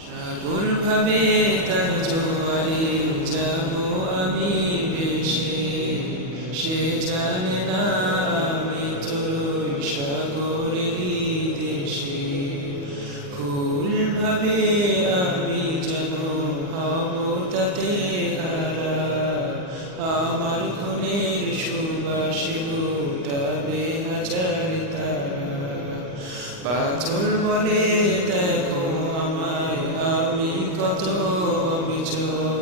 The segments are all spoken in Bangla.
সাগর ভাবে তার জোয়ারে যাবো আমি ভেসে, সে জানে না আমি তোর সাগরেরই দেশে। ফুল ভাবে আমি যেন হব তাতে হারা, আমার ঘরের সুবাসে গোটাবে হাজার তারা। পাথর বলে দেখো আমায়, আমি কত বিচল,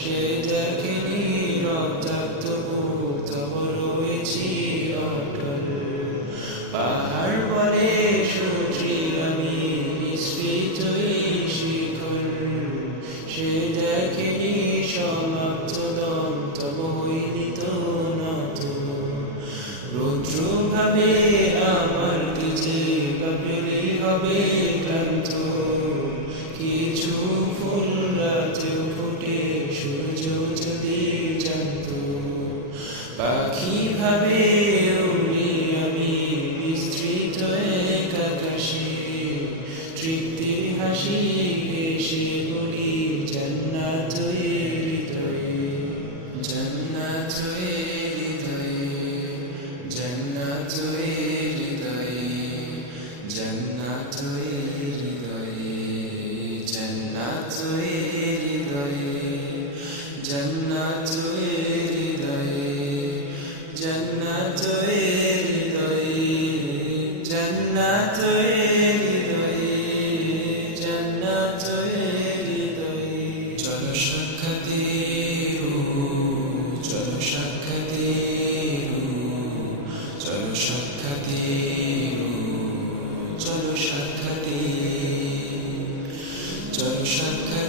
সে দেখেনি রক্তাক্ত বুক তবু রয়েছি অটল। পাহাড় বলে সূর্যি আমি বিস্মৃত এই শিখর, সে দেখেনি সমাপ্ত দম তবু হইনি তো নত। রৌদ্র ভাবে আমার দিতে বাপেলি হবে ক্লান্ত, কিছু ফুল রাতেও ফোটে সূর্য যদি জানত। পাখি ভাবে উড়ি আমি বিস্তৃত এক আকাশে, তৃপ্তির হাসি এসে বলি জান্নাত এর হৃদয়ে, জান্নাত এর হৃদয়ে, জান্নাত এর হৃদয়ে, জান্নাত এর হৃদয়ে, জান্নাত এর হৃদয়ে, জান্নাত এর হৃদয়ে, জান্নাত এর হৃদয়ে, জান্নাত এর হৃদয়ে, জান্নাত এর হৃদয়ে। চলো সাক্ষাতে চলো সাক্ষাতে, চলো সাক্ষাতে, চলো সাক্ষাতে, চলো সাক্ষাতে।